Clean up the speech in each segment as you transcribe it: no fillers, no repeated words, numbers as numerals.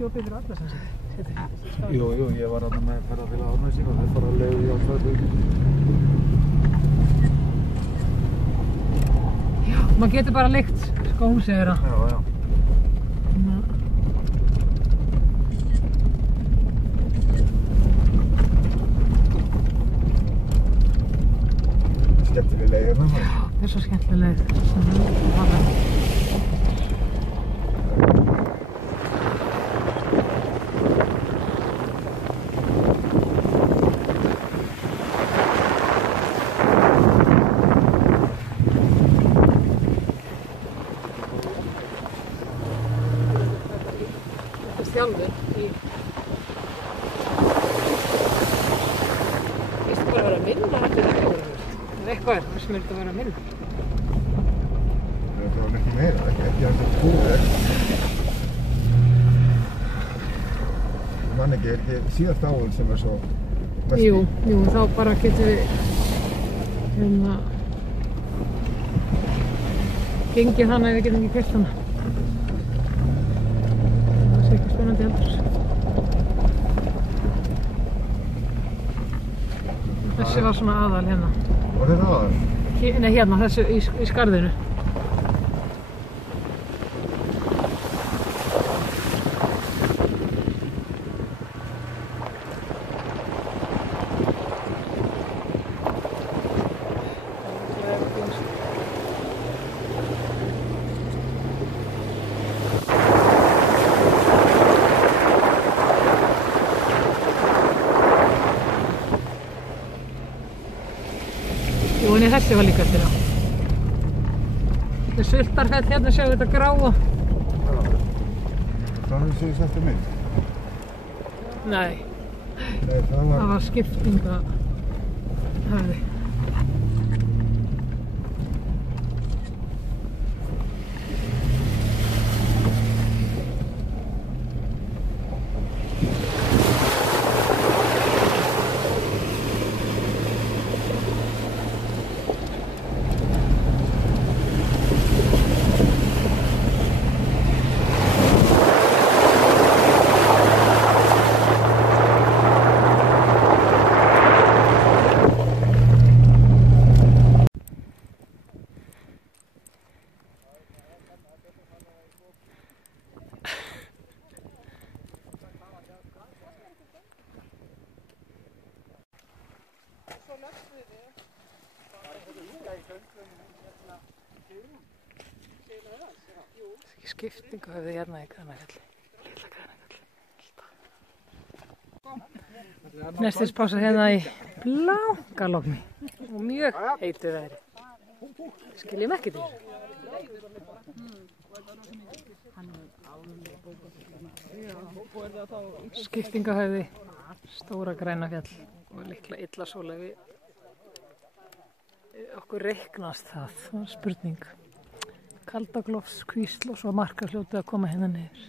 ekki opið fyrir alla sem setja. Jú, ég var þarna með ferðafélag Árnesi og þeir fara að leiða í ástæðu. Já, maður getur bara leigt húsið þeirra. Já. Skemmtileg leið hérna. Já, það er svo skemmtileg leið. Þjálfur í... Fyrst bara að vera að vinna eftir þetta voru fyrst. Það eitthvað sem þetta að vera að vinna. Það var ekki meira, ekki að þetta skúrið. Ég man ekki, er ekki síðast áhund sem er svo mest í? Jú, þá bara getum við gengið hana ef við getum ekki keypt hana. Spennandi heldur. Þessi var svona aðal hérna. Var þetta aðal? Nei, hérna, þessi í skarðinu. Jú, en þessi var líka eftir á. Þetta er Sultarfell, hérna sjáum við þetta gráa. Það var þessi eftir mynd? Nei, Nei, það var skiptingahöfði. Skiptingahöfði hérna í Grænafjalli. Litla Grænafjalli. Nestispása hérna í Blankalogni og mjög heitu veðri. Skiljum ekki til þessu. Skiptingahöfði, Stóra Grænafjall og líklega illa sólegi. Okkur reiknast það var spurning. Kaldaklofs, Kvísl og svo Markarfljótið að koma hérna niður.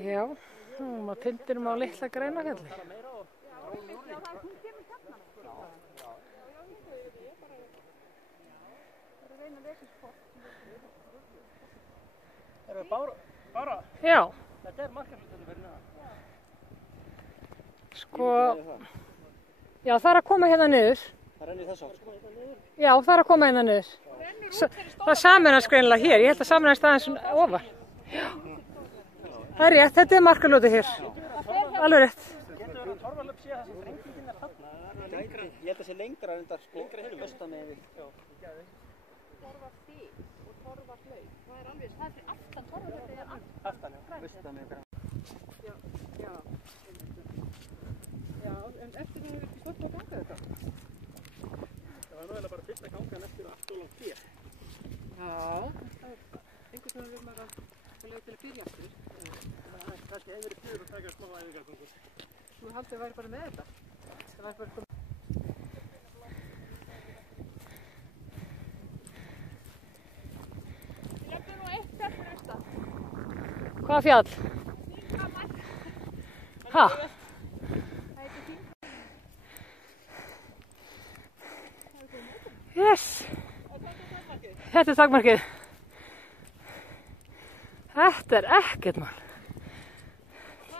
Já, á tindinum á litla Grænafjalli. Bára, Já, þetta markahluturinn fyrir neðan. sko, já það að koma hérna niður. Það rennir þess átt, sko. Já, það að koma hérna niður. Það saminast greinilega hér, ég held að saminast aðeins ofar. Já, það rétt, þetta markalóti hér. Alveg rétt. Getur verið að torfarlöp sé það sem þrengingin þarna. Ég held að sé lengra en þetta, sko. Lengra hérna, vestan með við. Torfarstíg og torfarhlaut. Það er alveg, það er fyrir aftan torfarhlautið er Aftan, já, vestan með við. Já, en eftir það hefur ekki stoppað að ganga þetta. Það var náðilega bara fyrst að ganga en eftir allt og langt hér. Já, það er einhvern veginn við maður að leið til að byrja aftur. Kannski hefur verið fyrir að taka smá æfingargöngu. Svo haldið að væri bara með þetta. Það væri bara komið. Ég leggur nú eitt fjall fyrir austan. Hvaða fjall? Ha? Yes! Þetta er takmarkið. Þetta er ekkert mann.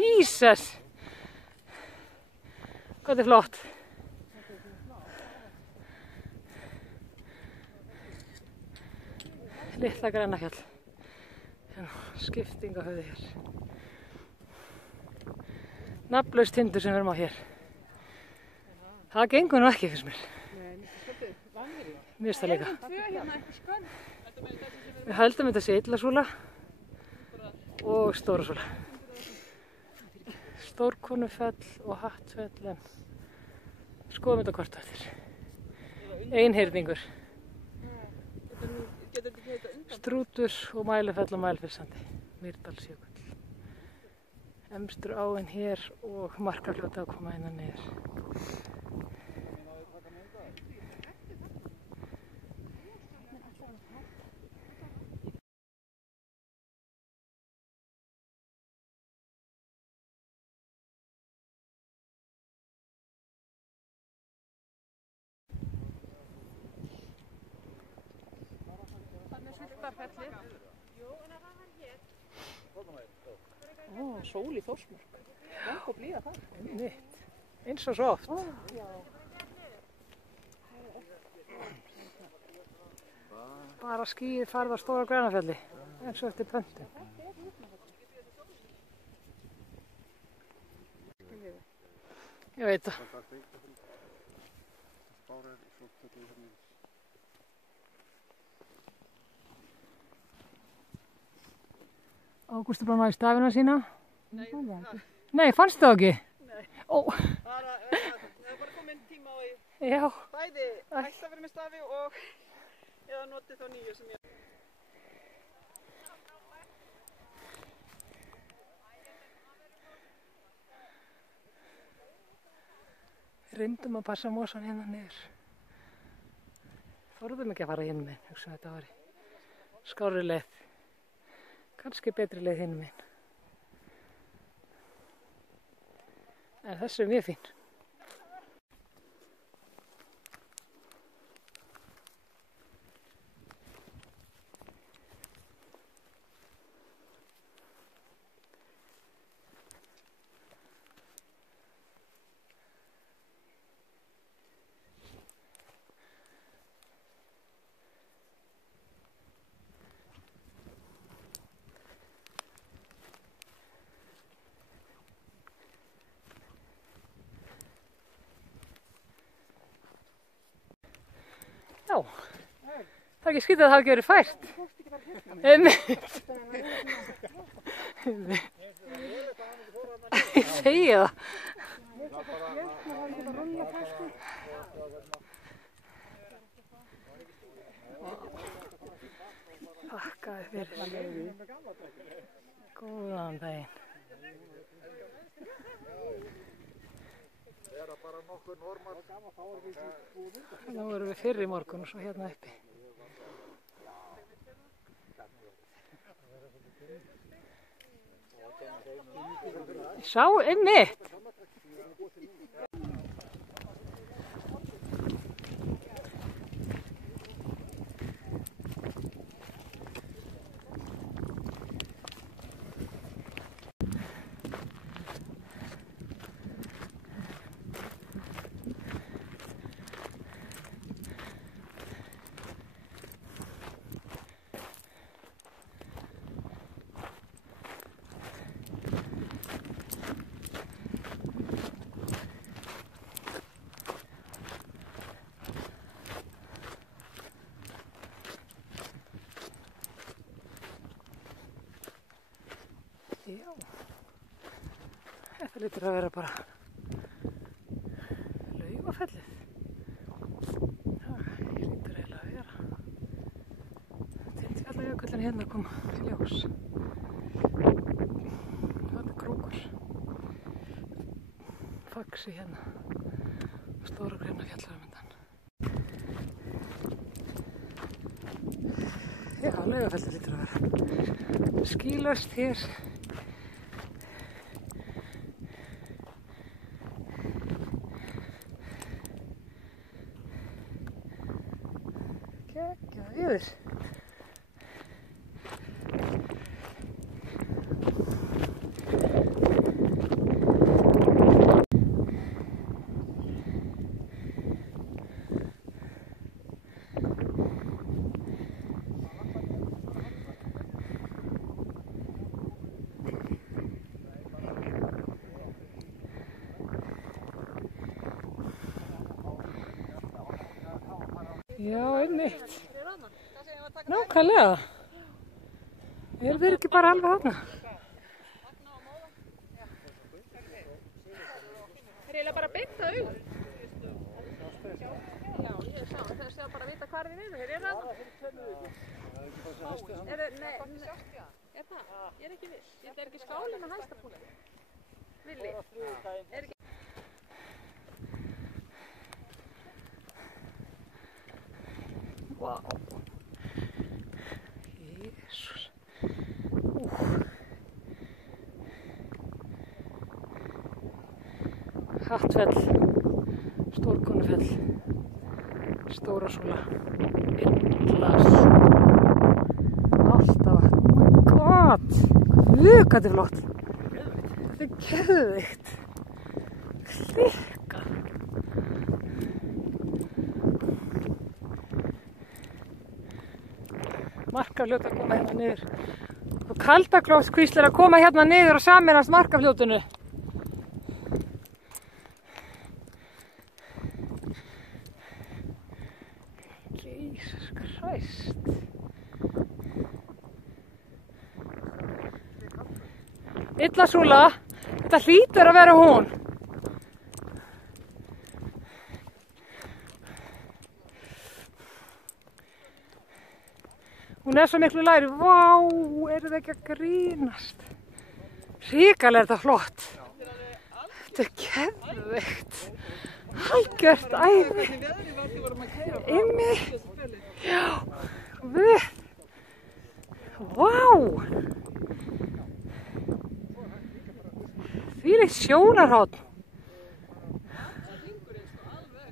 Jísus! Hvað þetta er flott. Litla Grænafjall. Skipting á höfði hér. Nafnlaus tindur sem við erum á hér. Það gengur nú ekki fyrst mér. Mér finnst það líka. Við höldum þetta sé Illasúla og Stórasúla. Stórkonufell og Hattfell, en skoðum þetta hvort eftir. Einhyrningur. Strútur og Mælifell og Mælifellssandi. Mýrdalsjökull. Emstur áin hér og markarfljóta að koma innan niður. Ó, sól í Þórsmörk. Langt og blíða það. Einmitt. Eins og svo oft. Bara skýið farið á Stóra Grænafjalli. Eins og eftir pöntum. Ég veit það. Ágúst er bara að ná í stafina sína. Nei, fannst það ekki? Nei. Ó. Það er bara komin tíma á því. Já. Bæði hægt að vera með stafi og eða notið þá nýju sem ég... Reyndum að passa mosan hérna niður. Þorðum ekki að fara hinn meginn, hugsaði þetta væri skárri leið. Kannski betri leið hinn meginn. En þessu er mjög fín. Já, það er ekki skrítið að það hafi ekki verið fært. Ég segi það. Þakkaði fyrir. Góðan daginn. Nú erum við fyrr í morgun og svo hérna uppi. Sá einmitt. Já, þetta lítur að vera bara Laugafellið. Það lítur eiginlega að vera. Tindfjallajökullinn hérna kom í ljós. Það er krókur. Faxi hérna. Stóra greina fjallar undan. Já, Laugafellið lítur að vera skýlaust hér. Geggjað yfir. Já, einmitt. Nákvæmlega. Eru þeir ekki bara alveg þarna? Þeir eiginlega bara beint að augun. Já, ég sá. Þeir sjá bara að vita hvar við erum. Þeir eru þarna. Er það? Ég er ekki viss. Þetta er ekki skálinn að hæsta punkti. Villi. Er ekki... Vá. Jesús. Hattfell, Stórkonufell, Stórasúla, Indlas, Álftavatn. Oh my god! Guð, hvað þetta er flott! Þetta er geðveikt! Klikkað! Markafljót að koma hérna niður. Og Kaldaklofskvísl er að koma hérna niður og sameinast Markafljótinu. Jesus Christ. Illasúla, þetta hlýtur að vera hún. Hún er svo miklu læri. Vá, eru það ekki að grínast? Hrikalega er þetta flott. Þetta er geðveikt. Algjört æði. Einmitt. Já, við. Vá. Þvílíkt sjónarhorn.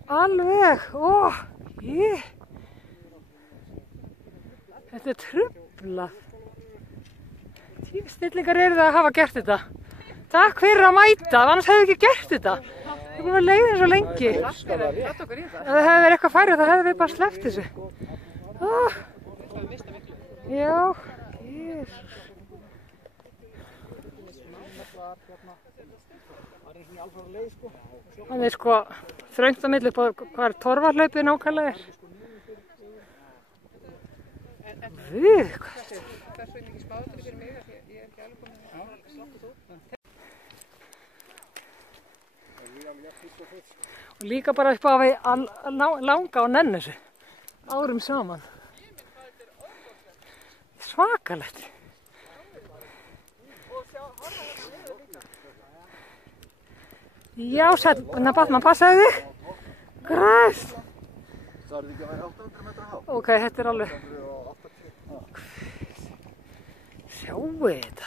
Alveg. Ó, ég. Þetta er truflað. Snillingar eru það að hafa gert þetta. Takk fyrir að mæta, annars hefðu ekki gert þetta. Það er búin að leiða svo lengi. Ef það hefði verið eitthvað færið þá hefðu við bara sleppt þessu. Já, Jesús. Það er sko þröngt á milli upp á hvað torfarhlaupið nákvæmlega er. Við, hvað er þetta? Hversu mikið smáður fyrir mig að ég er ekki alveg komin að sláttu þú? Og líka bara upp á að langa og nenni þessu árum saman. Svakalegt. Já, sætna Batman, passaðu þig. Græst. Það er ekki að vera 800 metra há. Ok, þetta er alveg. Sjáu þetta.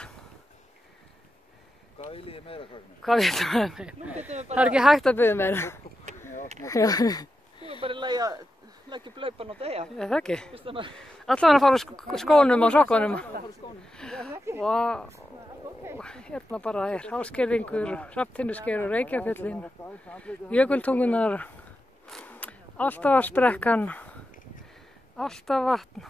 Hvað viljið þið meira, Kragnar? Hvað viltu með mig? Nú getum við Það bara, er ekki hægt að byggja meira. Já, þú er bara að leggja upp laupan og deyja. er það ekki? Fyrst þannig Allavega að fara úr skónum og sokkunum. að fara úr skónum. Og hérna bara er Ásgerðingur, Hrafntinnusker og Reykjafjöllin, Jökultungunar, Álftavatnsbrekkan, Álftavatn,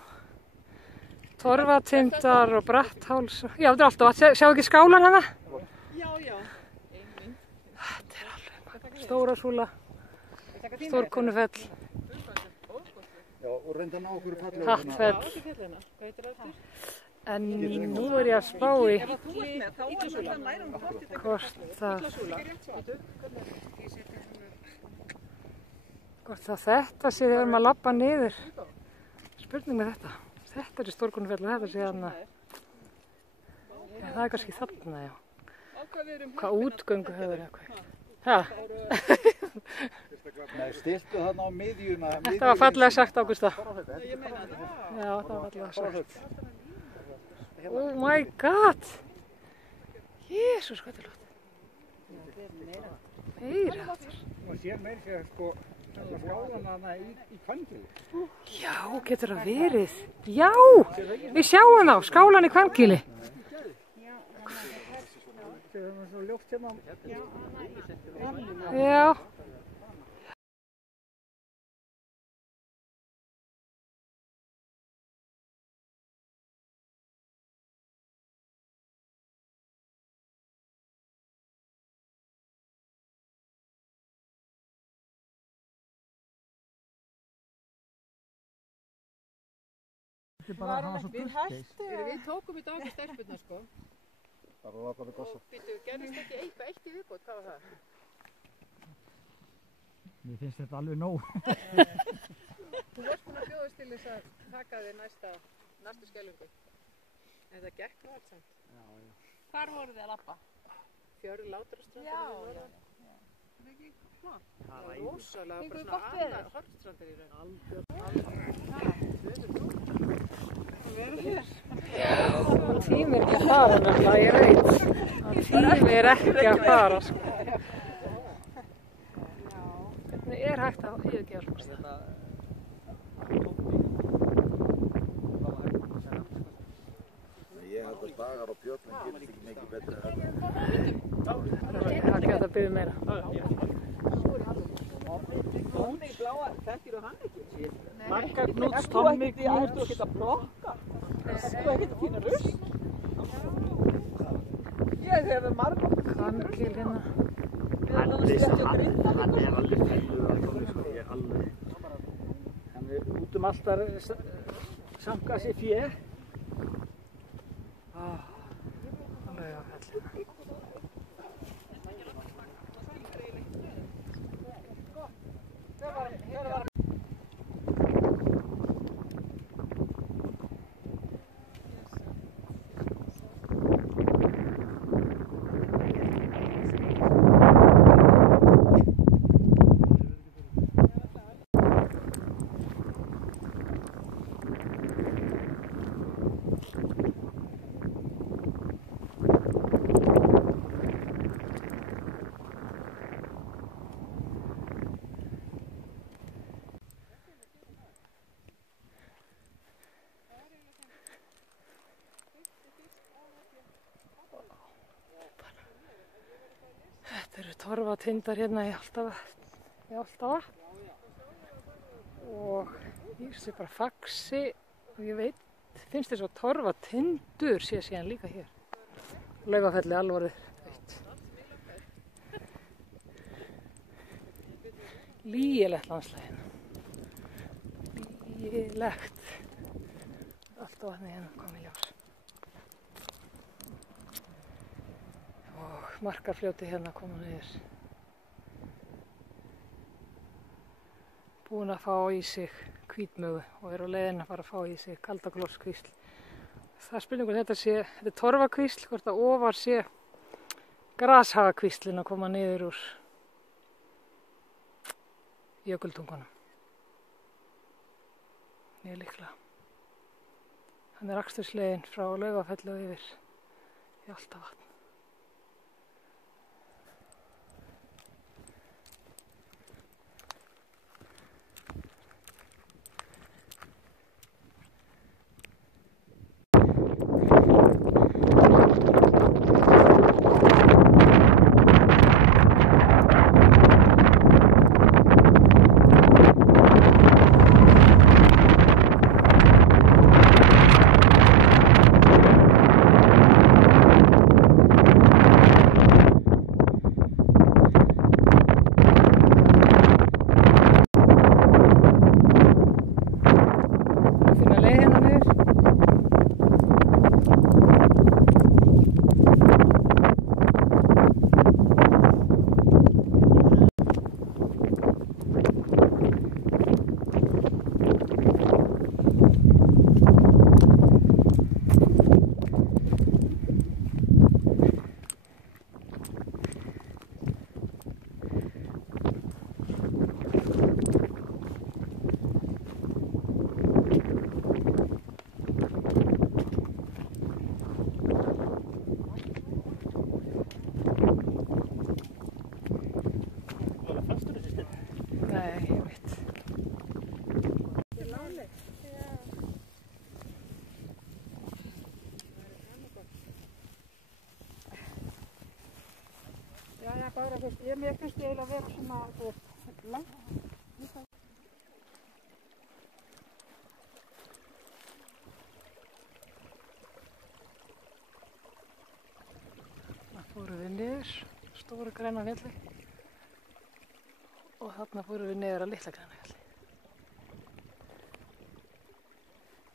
Torfatindar og Brattháls. Já, þetta er Álftavatn. Sjáu ekki skálan hana? Já, já. Þetta er alveg Stórasúla, Stórkonufell, Já, og reynda að ná okkur fallega. Hattfell. En nú er ég að spá í Ef að þú ert með, þá er þetta nærum hvort þetta sé þegar við erum að labba niður. Spurning með þetta. Þetta er í Stórkonufell og þetta sé þarna. Já, það er kannski þarna, já. Hvað útgöngu höfður eitthvað. Ha, Nei, stiltu þarna á miðjuna. þetta var fallega sagt, Ágústa. Ég meina þetta. Já, það var fallega sagt. Oh my god! Jésús, hvað er lótt? Meira hattur. Og sér meir sér sko skálan hana í Hvangili. Já, getur það verið? Já, við sjáum þá, skálan í Hvangili. Það er svo ljótt hérna. Já. Við hættum. Við tókum í dag í stelpunna sko. Það var bara gossa. Býtu, gerðist ekki eitthvað eitt í viðbót, hvað var það? Mér finnst þetta alveg nóg. Þú varst búin að bjóðast til þess að taka þig næstu skelfingu. En það gekk nú allt samt. Hvar voru þið að labba? Fjöru Látrastrandar. Já. Það er ekki flott. Það var rosalega bara svona annar horfstrandir í raun. Tími er ekki að fara nefnilega, ég veit. Tími er ekki að fara, sko. Hvernig er hægt að yfirgefa svona stað? Ég held að dagar á Björnum gerist ekki mikið betur. Það er ekki hægt að byggja meira. Tómi í bláa, þekkir þú hann ekki? Magga Knúts, Þú ekkert að plokka. Þú ekkert að týna russ. Ég hefur margum. Hvangil hérna. Hann er alveg fælugur að koma, sko, ég er alveg. Hann er út allt að samka sér fjö. Alveg á hellu. Þetta eru torfatindar hérna í Álftavatn og ég sé bara faxi og ég veit, finnst þess að torfatindur sé síðan líka hér. Laugafelli alvorið veit. Lýgilegt landslægin. Lýgilegt. Álftavatni hérna komið í ljós. Og Markarfljóti hérna koma niður. Búin að fá í sig hvítmögu og er á leiðin að fara að fá í sig Kaldaklofskvísl. Það er spurningur þetta er torfakvísl, hvort að ofar sé grashagakvíslin að koma niður úr jökultungunum. Mjög líklega. Hann er akstursleiðin frá Laugafelli og yfir í Álftavatn. bara, þú veist, mér finnst ég eiginlega að vera svona, þú veist, langt. Þarna fórum við niður, stóra græna fjalli og þarna fórum við niður að litla græna fjalli.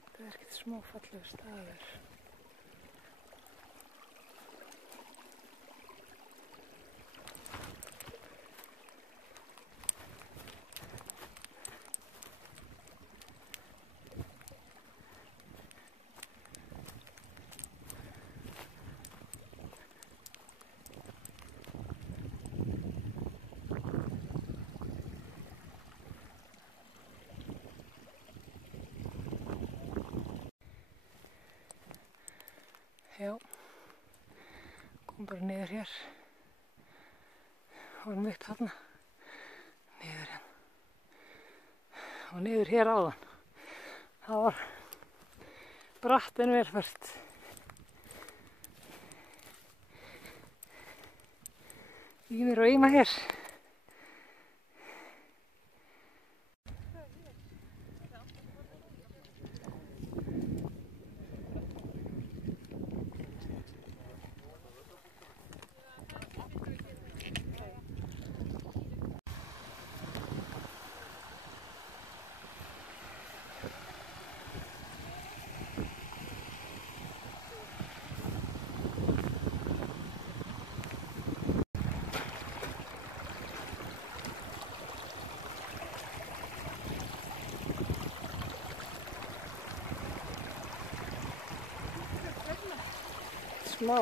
Þetta er ekkert smá fallegur staður. Já, kom bara niður hér, vorum upp þarna, niður hérna og niður hér áðan. Það var bratt en velfært. Ímir og íma hér. Smá.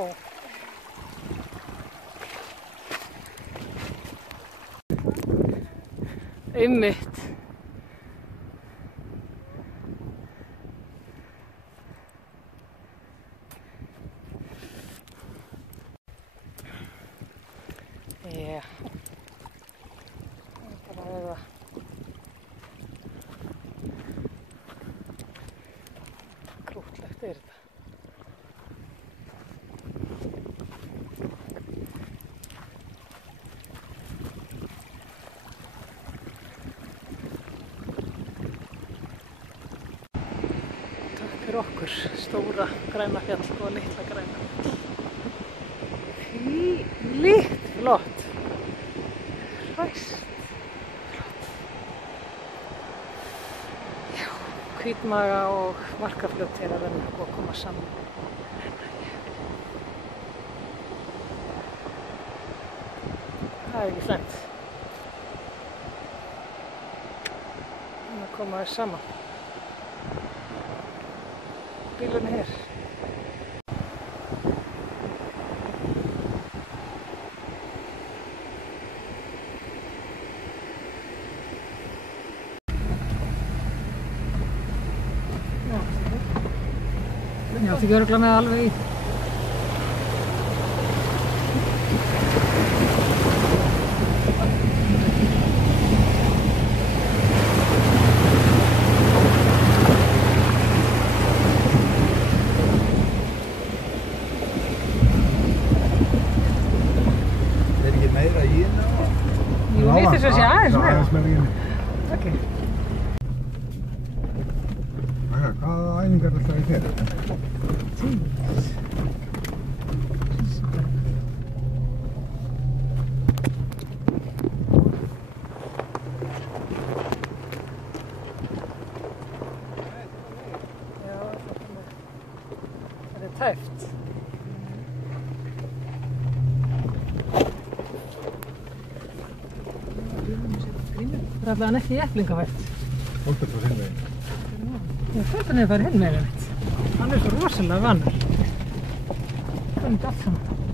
Einmitt. Já. Það er bara það. Krútlegt er þetta. Fyrir okkur, stóra græna fjall og litla græna fjall. Þvílíkt flott. Hræst. Flott. Já, Hvítmaga og Markafljót er að renna og koma saman. Það er ekki slæmt. Það koma þér saman. Bílunni hér. Já, þið örugglega með alveg í. Meira í hérna? Jú, mér finnst þess að sé aðeins meira. Aðeins meira í hérna. Ok. Hvaða æfingar er það í þér? Já, þetta er tæft. Það er allavega ekki jepplingafært. Fólk er bara hinn veginn. Já, Kolbeinn er bara hinn meginn mitt. Hann er svo rosalega vanur. Það er ekki allt saman.